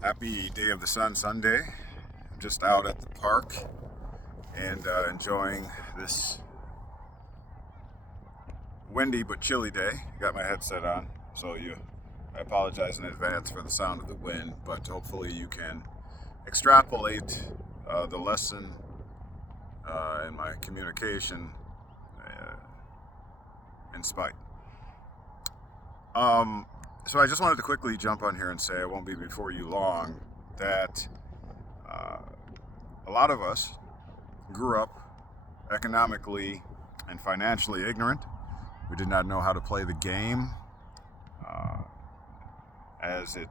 Happy Day of the Sun Sunday. I'm just out at the park and enjoying this windy but chilly day. Got my headset on, so I apologize in advance for the sound of the wind, but hopefully you can extrapolate the lesson in my communication uh, in spite. So I just wanted to quickly jump on here and say I won't be before you long that uh, a lot of us grew up economically and financially ignorant. We did not know how to play the game uh, as it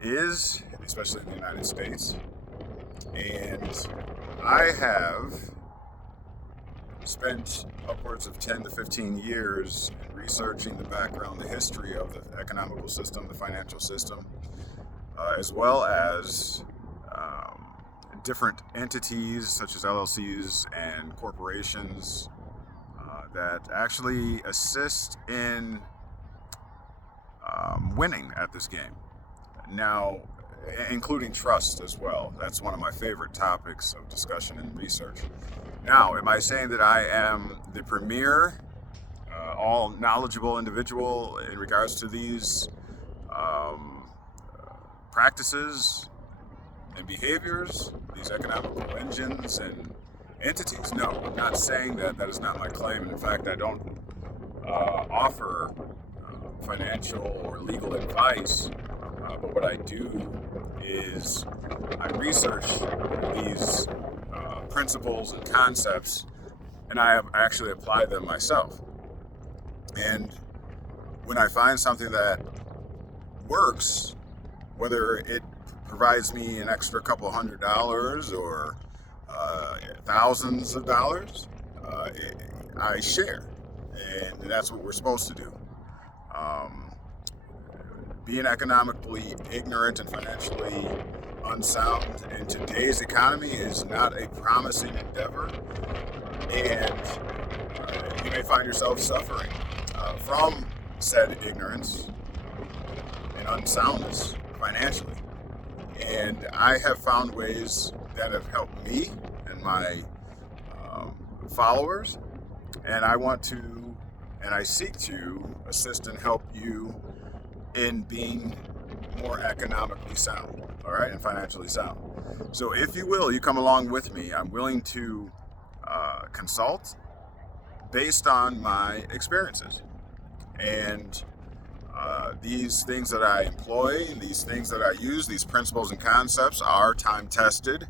is, especially in the United States. And I have spent upwards of 10 to 15 years in researching the background, the history of the economical system, the financial system, as well as different entities such as LLCs and corporations that actually assist in winning at this game. Now, including trust as well. That's one of my favorite topics of discussion and research. Now, am I saying that I am the premier, all knowledgeable individual in regards to these um, practices and behaviors, these economical engines and entities? No, I'm not saying that. That is not my claim. And in fact, I don't offer financial or legal advice. But what I do is I research these principles and concepts, and I have actually applied them myself. And when I find something that works, whether it provides me an extra couple $100 or thousands of dollars, I share, and that's what we're supposed to do. Um, Being economically ignorant and financially unsound in today's economy is not a promising endeavor, and you may find yourself suffering from said ignorance and unsoundness financially. And I have found ways that have helped me and my followers, and I want to, and I seek to assist and help you in being more economically sound, all right, and financially sound. So if you will, you come along with me. I'm willing to consult based on my experiences. And these things that I employ, these things that I use, these principles and concepts are time tested.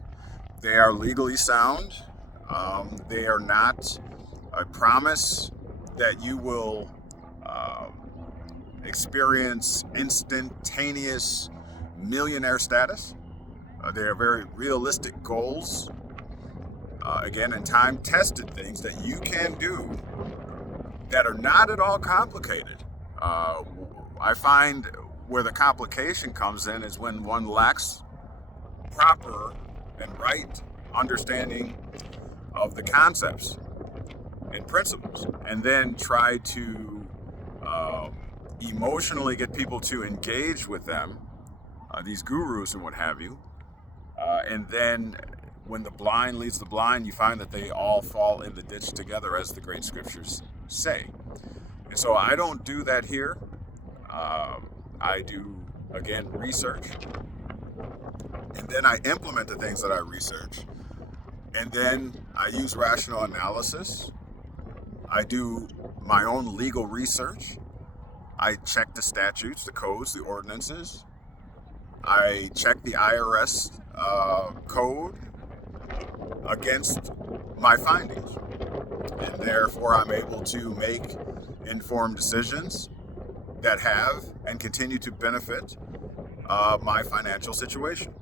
They are legally sound. They are not a promise that you will experience instantaneous millionaire status. They are very realistic goals. Again, and time tested things that you can do that are not at all complicated. I find where the complication comes in is when one lacks proper and right understanding of the concepts and principles, and then try to emotionally get people to engage with them, these gurus and what have you, and then when the blind leads the blind, you find that they all fall in the ditch together, as the great scriptures say. And so I don't do that here. I do, again, research, and then I implement the things that I research, and then I use rational analysis. I do my own legal research. I check the statutes, the codes, the ordinances. I check the IRS code against my findings. And therefore, I'm able to make informed decisions that have and continue to benefit my financial situation.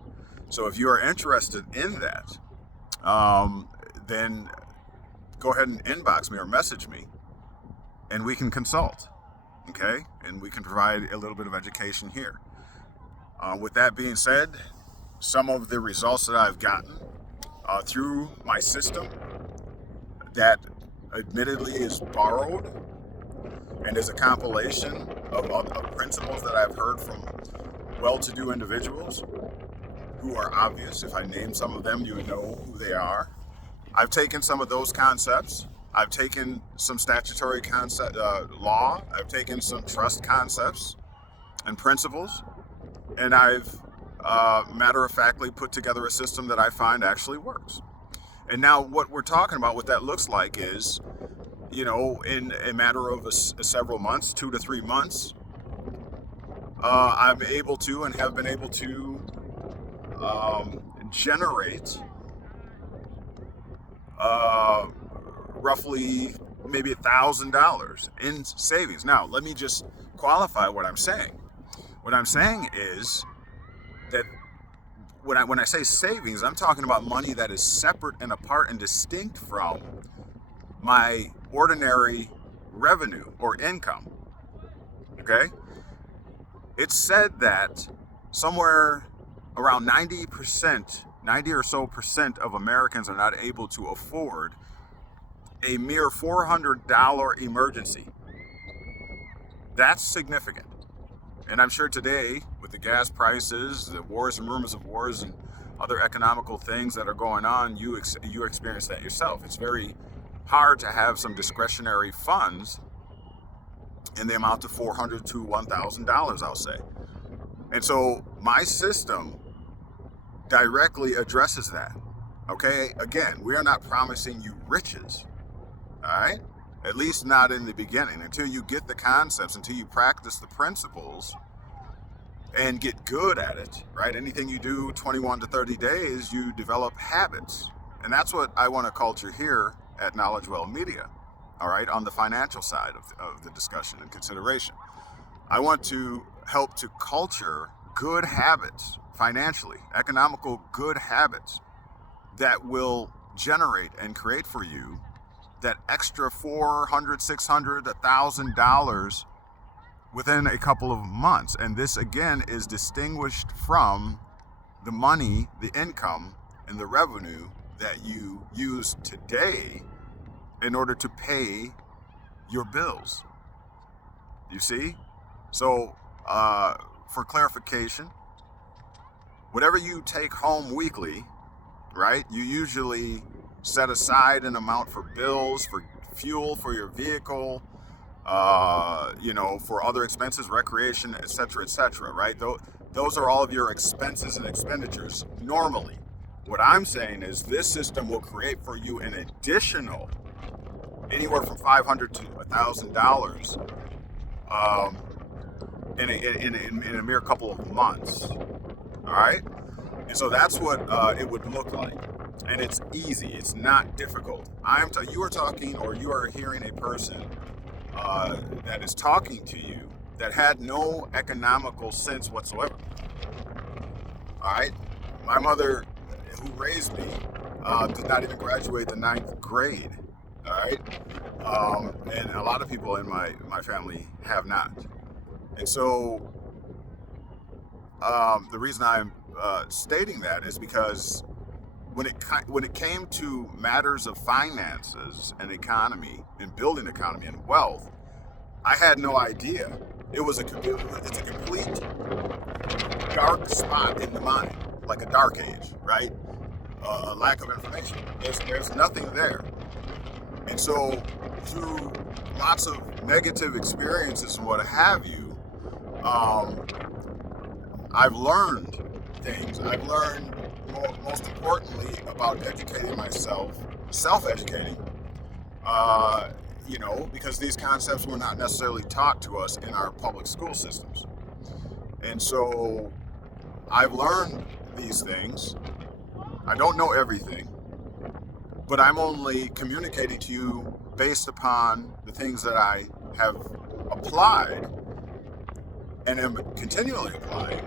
So if you are interested in that, then go ahead and inbox me or message me, and we can consult, okay? And we can provide a little bit of education here. With that being said, some of the results that I've gotten through my system that admittedly is borrowed and is a compilation of principles that I've heard from well-to-do individuals who are obvious. If I name some of them, you would know who they are. I've taken some of those concepts. I've taken some statutory concept law. I've taken some trust concepts and principles, and I've matter-of-factly put together a system that I find actually works. And now what we're talking about, what that looks like is, in a matter of several months, 2 to 3 months, I'm able to and have been able to generate roughly maybe $1,000 in savings. Now, let me just qualify what I'm saying. What I'm saying is that when I say savings, I'm talking about money that is separate and apart and distinct from my ordinary revenue or income. Okay? It's said that somewhere around 90 or so percent of Americans are not able to afford a mere $400 emergency. That's significant. And I'm sure today, with the gas prices, the wars and rumors of wars and other economical things that are going on, you experience that yourself. It's very hard to have some discretionary funds in the amount of $400 to $1,000, I'll say. And so my system directly addresses that. Okay? Again, we are not promising you riches. All right? At least not in the beginning. Until you get the concepts, until you practice the principles and get good at it, right? Anything you do 21 to 30 days, you develop habits. And that's what I want to culture here at Knowledge Well Media, all right, on the financial side of the discussion and consideration. I want to help to culture good habits financially, economical good habits that will generate and create for you that extra $400, $600, $1,000 within a couple of months. And this again is distinguished from the money, the income, and the revenue that you use today in order to pay your bills. You see? So for clarification, whatever you take home weekly, right, you usually set aside an amount for bills, for fuel, for your vehicle, for other expenses, recreation, etc., right? Those are all of your expenses and expenditures normally. What I'm saying is this system will create for you an additional anywhere from $500 to $1,000 in a mere couple of months. All right? And so that's what it would look like. And it's easy. It's not difficult. You are talking, or you are hearing a person that is talking to you that had no economical sense whatsoever. All right? My mother, who raised me, did not even graduate the 9th grade. All right? And a lot of people in my family have not. And so the reason I'm stating that is because when it came to matters of finances and economy and building economy and wealth, I had no idea. It's a complete dark spot in the mind, like a dark age, right? A lack of information. There's nothing there. And so through lots of negative experiences and what have you, I've learned things. I've learned, most importantly, about educating myself, self-educating, because these concepts were not necessarily taught to us in our public school systems. And so I've learned these things. I don't know everything, but I'm only communicating to you based upon the things that I have applied and am continually applying,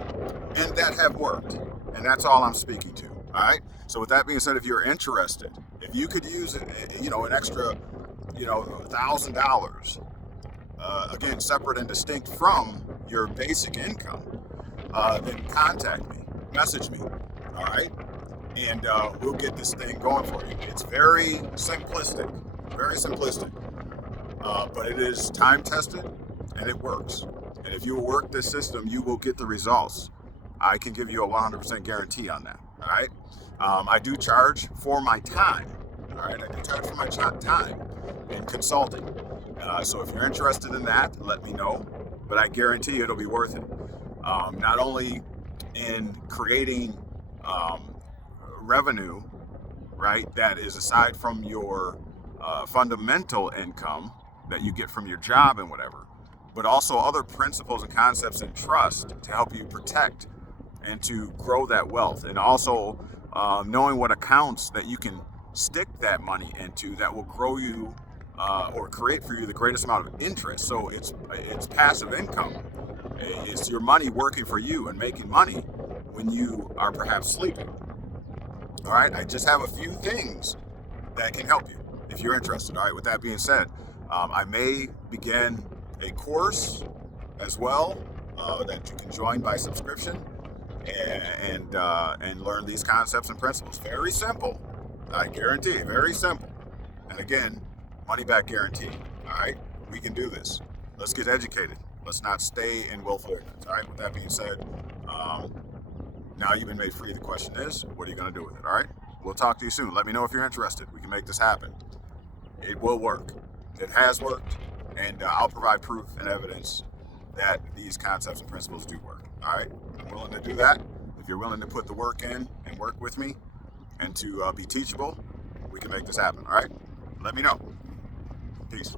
and that have worked. And that's all I'm speaking to. All right. So with that being said, if you're interested, if you could use an extra, $1,000, again, separate and distinct from your basic income, then contact me, message me. All right. And we'll get this thing going for you. It's very simplistic, but it is time tested and it works. And if you work this system, you will get the results. I can give you a 100% guarantee on that. All right. I do charge for my time. All right. I do charge for my time in consulting. So if you're interested in that, let me know. But I guarantee it'll be worth it. Not only in creating revenue, right, that is aside from your fundamental income that you get from your job and whatever, but also other principles and concepts in trust to help you protect and to grow that wealth, and also knowing what accounts that you can stick that money into that will grow you or create for you the greatest amount of interest. So it's passive income. It's your money working for you and making money when you are perhaps sleeping. All right, I just have a few things that can help you if you're interested. All right, with that being said, I may begin a course as well that you can join by subscription and learn these concepts and principles. Very simple, I guarantee. Very simple, and again, money back guarantee. All right, we can do this. Let's get educated. Let's not stay in willful ignorance. All right. With that being said, now you've been made free. The question is, what are you going to do with it? All right. We'll talk to you soon. Let me know if you're interested. We can make this happen. It will work. It has worked, and I'll provide proof and evidence that these concepts and principles do work. All right. I'm willing to do that. If you're willing to put the work in and work with me and to be teachable, we can make this happen. All right. Let me know. Peace.